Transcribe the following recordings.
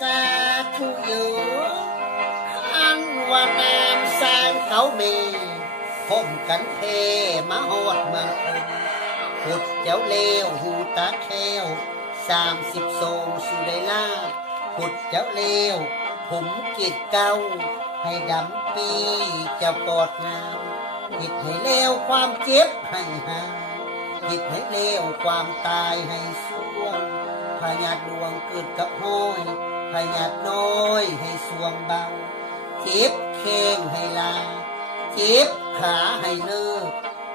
สาธุโยอันว่านามสร้างเขาเมผมกันเทมาหอดเมืองคนขุดเจ้าเลวหูตาแควสามสิบโซงสุได้ลาขุดเจ้าเลวผมกิดเก้าให้ดำปีเจะปอดงามผิดให้เลวความเจ็บให้หายผิดให้เลวความตายให้สวงพญาติดวงเกิดกับห้อย พญาติน้อยให้สวงเบา เจ็บเข่งให้ลา เจ็บขาให้เลิก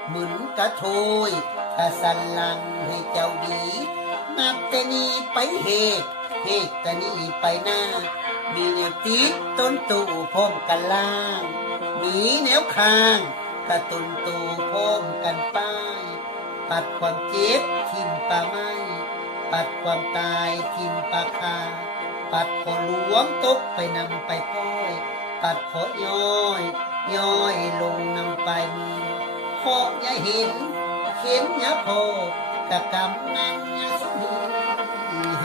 หมุนกระโถยถ้าสันลังให้เจ้าดีนับแต่นี้ไปเหตุเหตุแต่นี้ไปหน้า มีแนวติดต้นตู่พร้อมกันล่างมีแนวข้างกระตุนตูพร้อมกันป้าย ปัดความเจ็บทิมป่าไม้ ปัดความตายทิมปาคา ปัดขอหลวงตกไปนำไปพ้อย ปัดขอย่อย ย่อยลงนำไปมือขออย่าเห็นเห็นอย่าพอกะกำนันอย่าสมีเ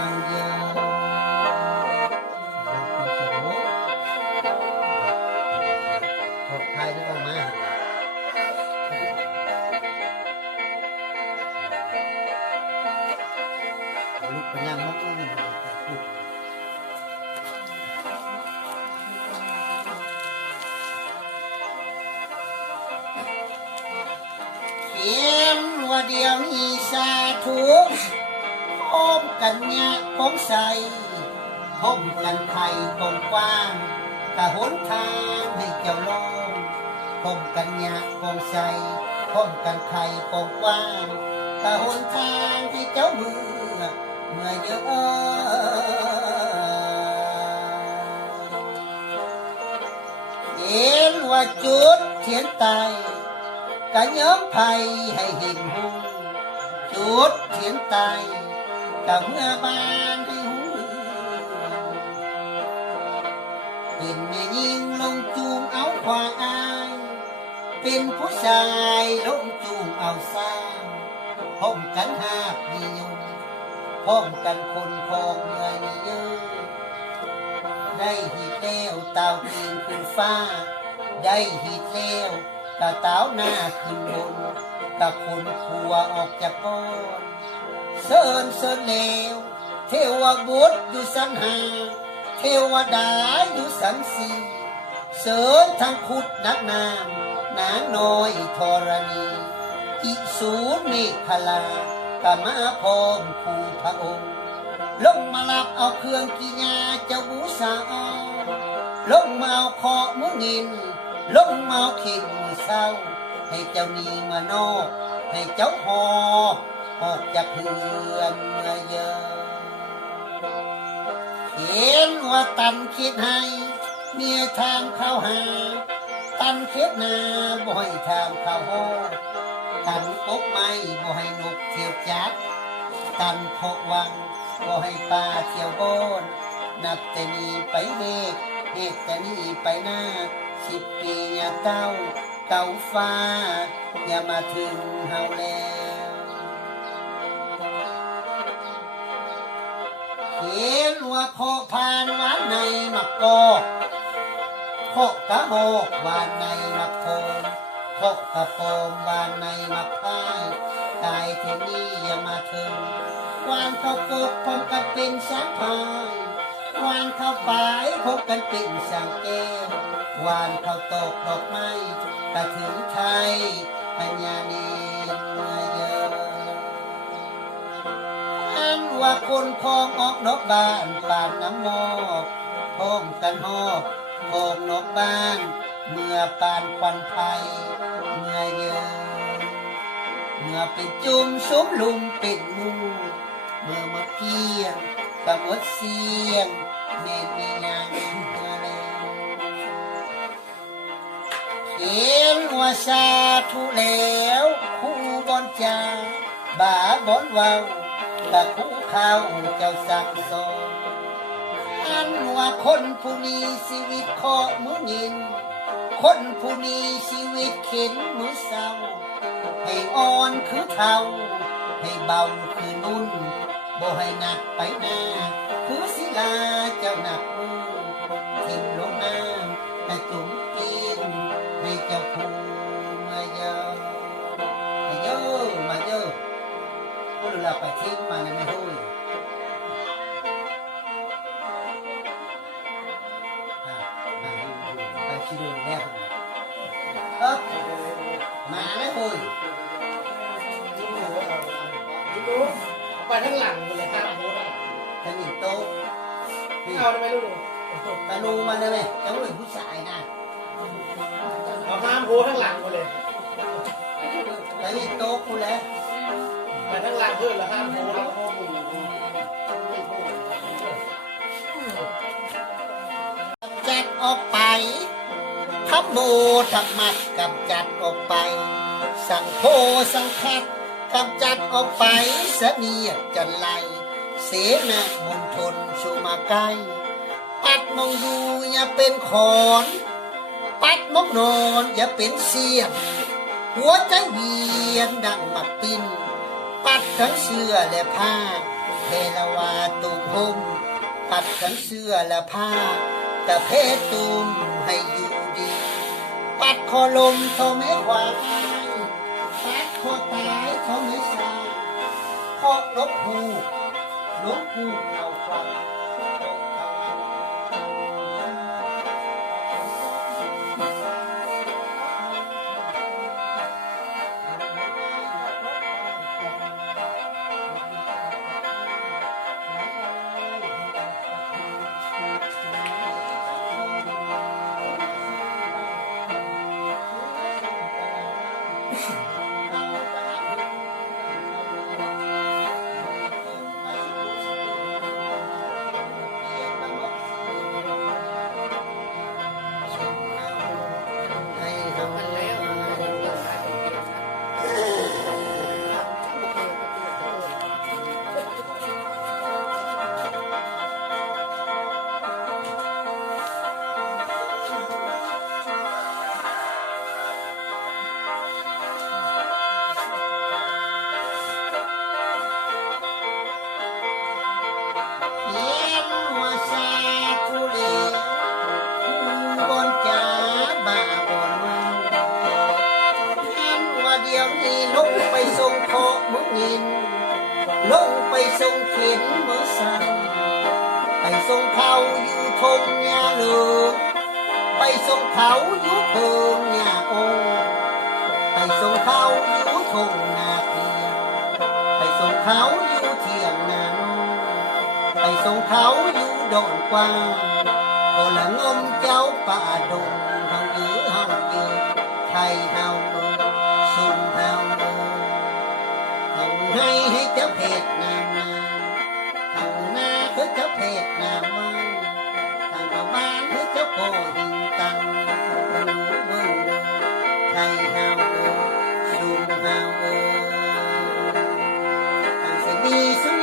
มกันเนี่ยป้องใสพร้อมกันไทยกองกว้างกะหนทางให้เจ้าลองพร้อมกันเนี่ยกองใสพร้อมกันไทยกองกว้างกะหนทางให้เจ้ามือเมื่อเยอะเห็นว่าจุดเทียนตายกะย้อมไผ่ให้เห็นหูจุดเทียนตาย กะเมื่อบานให้หูเป็นแม่ยิงลงจูงเอาควางอาย เป็นผู้ชายลงจูงเอาสร้างพ้องกันหาบนิยมพ้อมกันคนคองเงินเยอะได้หีดแล้วเต่าปีนขึ้นฟ้า ได้หีดแล้วกะเต้าหน้าขึ้นบนกะคนขัวออกจากก้อน เสินเสนเลวเทวบุตรอยู่สันหา เทวดาอยู่สันสีเสริญทั้งขุดนักนามนางน้อยธรณีอิสูรเมฆลากะมาพร้อมคูพระองค์ลงมาลับเอาเครื่องกิยาเจ้าบูสาอลงมาเอาเคาะมือเงิน ลงมาเอาขิดมือเศร้า ให้เจ้านีมานอกให้เจ้าหอ ออกจากเพื่อนเมื่อเยอะเห็นว่าตันคิดให้เมียทางเข้าหา ตันคิดนาบ่ให้ทางเข้าหอตันกบไม่บ่ให้นกเที่ยวจัดตันเพาะวังก็ให้ปลาเที่ยวโบนนับแต่นี้ไปเมฆเหตุแต่นี้ไปหน้าสิบปีอย่าเก้าเก้าฟ้า อย่ามาถึงเฮาแล้ว ว่าขอผ่านหวานในมักกอกขอกะหอกหวานในมักโพนขอกระโปมหวานในมักพายตายที่นี่อย่ามาถึงวานเข้ากกพมกันเป็นสางพายวานเข้าปายพบกันเป็นสางแก้ววานเข้าตกดอกไม้กระถึงไทยปัญญาเนรเมื่อเยน ว่าคนคองออกนอกบ้านป่านน้ำมอกพ้อมกันหอบพองนอกบ้าน เมื่อปานควันไฟเมื่อเยอะเมื่อเป็นจุมสมลุมเป็นหมูเมื่อมาเพียงกะหมดเสียงแม่นมีนางเมื่อแล้วเขียนว่าสาธุแล้วคู่บอนจาบาบอนเว้า กะคู่ข้าวเจ้าสั่งสอนอันว่าคนผู้นี้ชีวิตขอมืองิน คนผู้นี้ชีวิตเข็นมือเศร้า ให้อ่อนคือเทาให้เบาคือนุ่นบ่ให้หนักไปหน้าคือศิลาเจ้าหนักมือทิ้ง เราไปทิ้งมาในไม่รู้อะอะไปชิดูแน่เออมาแล้วเฮ้ยไปข้งหลังเลยห้ามโพสฉันเห็นโต๊ะเอาทำไหมลูกตานูมันเลยไหมจังหวะผู้ชายนะเอาห้ามโพสข้งหลังไปเลยแล้วนี่โต๊ะกูแล้ว ไปข้งลังเพื่อนแล้วห้ามโพสแล้วก็บุญจัดออกไปทำโมธรรมัดกำจัดออกไป สังโพสังคัดกำจัดออกไปเสนียจันไลเสนามณฑลชูมาใกล้ปัดมองดูอย่าเป็นขอนปัดมองนอนอย่าเป็นเสียงหัวใจเวียนดังหมักปิ้น ปัดทั้งเสื้อและผ้าเทลาวาตุพุ่มปัดทั้งเสื้อและผ้าตะเพตุมให้อยู่ดี ปัดคอลมเขาไม่หวายปัดคอตายเขาไม่สาคอกนกฮูกนกฮูกเอาฟัง ห็นว่าเดียวนี้ลงไปส่งพอมึงยินลงไปส่งเข็นมือสั่นไปส่งเขาอยู่ทงยาเหลืองไป จเพชรนามาเท่านาคือจ้าเพชรนามาทางประมาณคือจ้าโกหิงตังมึงไทยเฮาเออซุ่มเฮเออทางสิมีซุ่